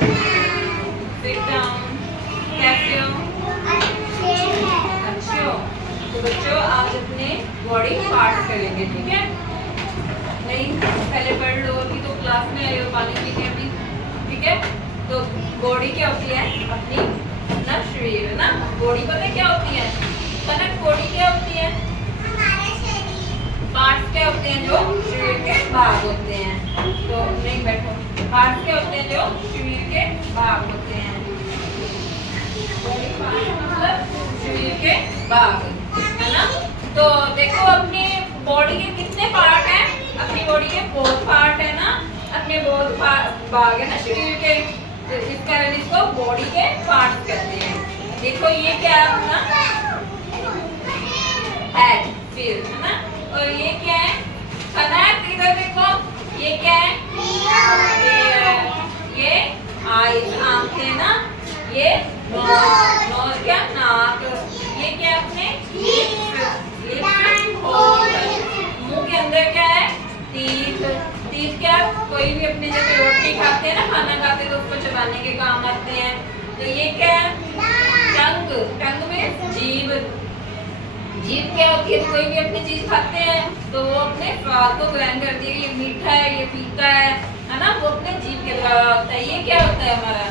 Sit down. कैसे हो? अच्छे हो? तो बच्चों आज अपने बॉडी पार्ट्स करेंगे, ठीक है? नहीं पहले पढ़ लो, अभी तो क्लास में आए हो, पानी पीने अभी, ठीक है? तो बॉडी क्या होती है? अपना शरीर है ना। बॉडी पता है क्या होती है? कनक बॉडी क्या होती है? पार्ट्स क्या होते हैं? जो शरीर के भाग होते हैं। तो नहीं बैठो। पार्ट्स क्या होते हैं? जो शरीर के भाग होते हैं। बॉडी पार्ट मतलब शरीर के भाग, है ना? तो देखो अपनी बॉडी के कितने पार्ट हैं? अपनी बॉडी के बहुत पार्ट है ना, अपने बहुत भाग है ना शरीर के, तो इस कारण इसको बॉडी के पार्ट्स कहते हैं। देखो ये क्या है अपना हेड, फिर है ना, और ये क्या है? कनक, इधर देखो, ये क्या है? ये आईज, आंखें ना, ये नोज, नोज क्या? नाक, ये क्या अपने मुंह के अंदर क्या है? टीथ, टीथ क्या? कोई भी अपने जैसे रोटी खाते हैं ना, खाना खाते हैं तो उसको चबाने के काम आते हैं। तो ये क्या है? टंग, टंग में जीभ, जीभ क्या होती है? कोई भी अपनी चीज खाते हैं तो वो अपने स्वाद को ग्रहण करती है, ये मीठा है, ये फीका है ना, वो अपने जीभ के द्वारा होता है। ये क्या होता है? हमारा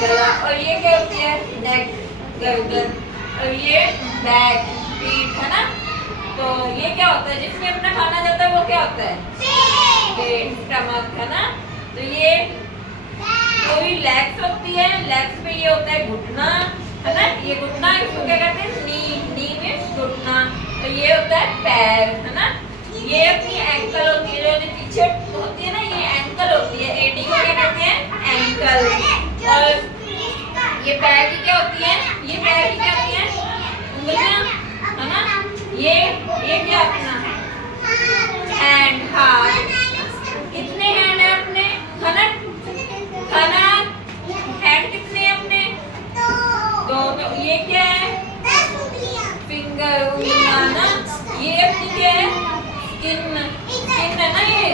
गला। और ये क्या होती है? नेक, गर्दन, और ये बैक, पीठ, है ना। तो ये क्या होता है? जिसमें अपना खाना जाता है वो क्या होता है? पेट, स्टमक, है ना। तो ये पूरी लेग्स होती है, लेग्स पे ये होता है घुटना, है ना, ये घुटना, इसको क्या कहते हैं? नी, नी मींस घुटना। तो ये होता है पैर, है ना। ये अपनी एंकल होती है, जो पीछे होती है ना, ये एंकल होती है, एडी को क्या कहते हैं? एंकल। और ये पैर की क्या होती है? ये पैर की क्या होती है? उंगलियां, है ना। ये क्या अपना हैंड, हाथ। कितने हैंड है अपने? खनक, खनक, हैंड कितने हैं अपने? दो। तो ये क्या है? फिंगर, उंगलियां ना। ये अपनी क्या है? स्किन, स्किन है ना ये।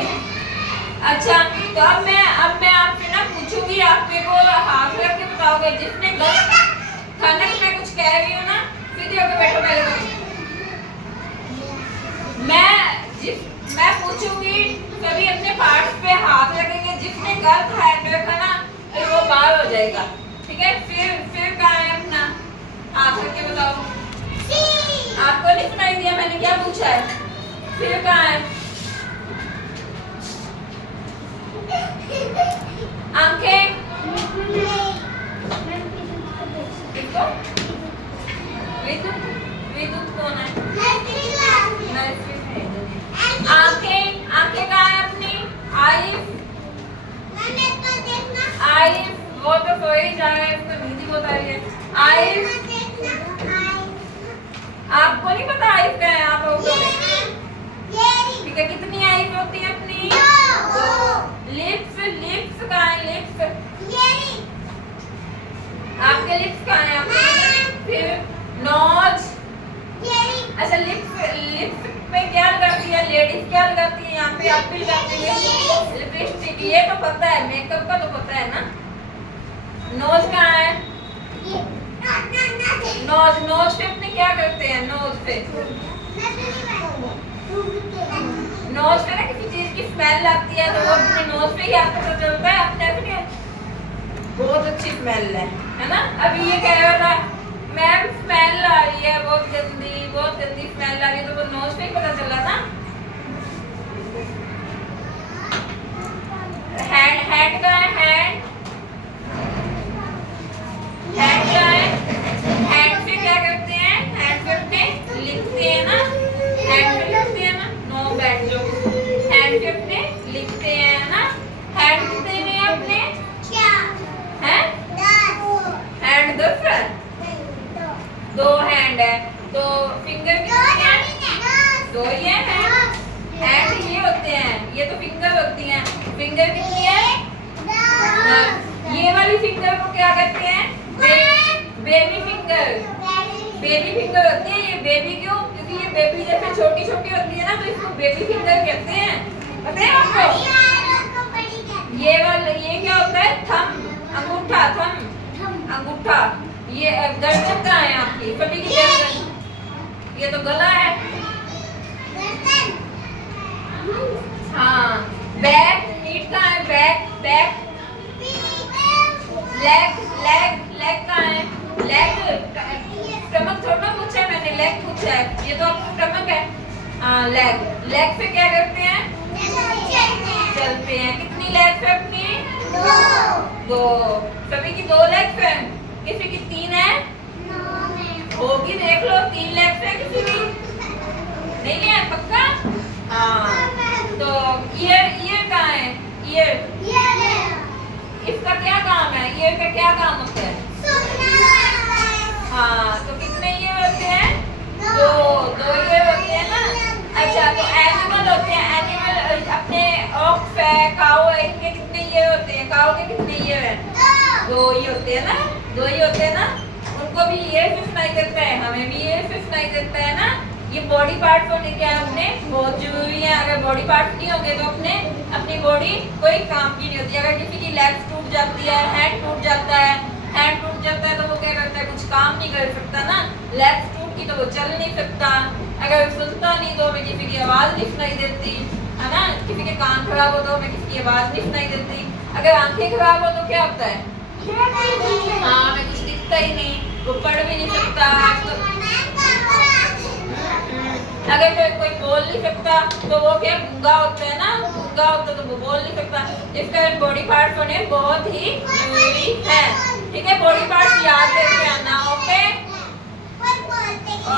अच्छा, तो अब मैं आपसे ना पूछूंगी, आप मेरे को हाथ रख के बताओगे। जिसने गलत, खनक मैं कुछ कह रही हूँ ना, सीधे होकर बैठो पहले। मैं पूछूंगी, सभी अपने पार्ट्स पे हाथ रखेंगे। जिसने गलत हैंड रखा ना, फिर वो बाहर हो जाएगा, ठीक है? फिर कहाँ है अपना हाथ रख के बताओ। आपको नहीं सुनाई दिया मैंने क्या पूछा है? फिर कहाँ है? आंखें, देखो, विद्युत कौन है? आंखें, आंखें कहाँ है अपनी? आईज, आईज, वो तो सो ही जा रहे हैं, इसको नींद बहुत आ रही है। आईज, आपको नहीं पता आईज क्या है? आप ठीक है, कितनी आईज होती है अपनी? लिप्स, लिप्स कहाँ है? लिप्स, आपके लिप्स कहाँ है? फिर नोज। अच्छा, लिप्स पे क्या लगाती है लेडीज? क्या लगाती है? यहाँ पे आप भी लगाती है लिपस्टिक, ये तो पता है, मेकअप का तो पता है ना। नोज कहाँ है? नोज, नोज पे अपने क्या करते हैं? नोज पे, नोज पे ना किसी चीज की स्मेल आती है तो वो अपने नोज पे ही आपको पता चलता है। अपने बहुत अच्छी स्मेल है ना। अभी ये कह रहा था मैम स्मेल आ रही है, बहुत गंदी स्मेल आ रही है, तो वो नोज पे ही पता चला ना। हैंड, हैंड का है? हैंड, हैंड का है? हैंड से क्या करते हैं? हैंड से अपने लिखते हैं ना, हैंड से लिखते हैं ना। नो बैठ जो, हैंड से अपने लिखते हैं ना। हैंड कितने हैं अपने? हैं? हैंड 10 है, 2 हैंड है। तो फिंगर कितनी है? 2 ही है। हैंड ये होते हैं, ये तो फिंगर होती हैं। फिंगर कितनी है? ये वाली फिंगर को क्या कहते हैं? बेबी फिंगर, बेबी फिंगर होती है ये। बेबी क्यों? क्योंकि ये बेबी जैसे छोटी छोटी होती है ना, तो इसको बेबी फिंगर कहते हैं। पता है आपको? ये वाला, ये क्या होता है? थंब, ये गर्दन कहाँ है आपकी? सभी की गर्दन, ये तो गला है। हाँ, बैक, नीट कहाँ है? Back, back, leg, leg, leg कहाँ है? लेग, स्टमक थोड़ा पूछा है मैंने, लेग पूछा है, ये तो आपका स्टमक है। हाँ, लेग, लेग से क्या करते हैं? चलते हैं। कितनी लेग्स है अपनी? दो। सभी की 2 लेग्स है, किसी की 3 है? होगी, देख लो, 3 लेग्स है किसी की? नहीं है पक्का? हाँ, तो ईयर कहाँ है? ईयर, इसका क्या काम है? ईयर का क्या काम होता है? हाँ, तो कितने ईयर होते हैं? 2 ईयर होते हैं ना। अच्छा, तो एनिमल होते हैं, एनिमल अपने ऑक्स है, काऊ है, इनके कितने ईयर होते हैं? काऊ के कितने ईयर हैं? 2 ही होते हैं ना, 2 ही होते हैं ना। उनको भी ईयर से सुनाई देता है, हमें भी ईयर से सुनाई देता है ना। ये बॉडी पार्ट होने क्या है अपने बहुत जरूरी है। अगर बॉडी पार्ट नहीं होंगे तो अपनी बॉडी कोई काम की नहीं होती। अगर किसी की लेग टूट जाती है, हैंड टूट जाता है, हैंड टूट जाता है तो वो क्या करता है? कुछ काम नहीं कर सकता ना। लेग टूट की तो वो चल नहीं सकता। अगर सुनता नहीं तो हमें किसी की आवाज नहीं सुनाई देती, है ना। किसी के कान खराब हो तो हमें किसी की आवाज नहीं सुनाई देती। अगर आंखें खराब हो तो क्या होता है? हाँ, हमें कुछ दिखता ही नहीं, वो पढ़ भी नहीं सकता। तो अगर कोई बोल नहीं सकता तो वो क्या गूंगा होता है ना, गूंगा होता तो वो बोल नहीं सकता। इस कारण बॉडी पार्ट्स होने बहुत ही जरूरी है। ठीक है, बॉडी पार्ट्स याद करके आना। ओके।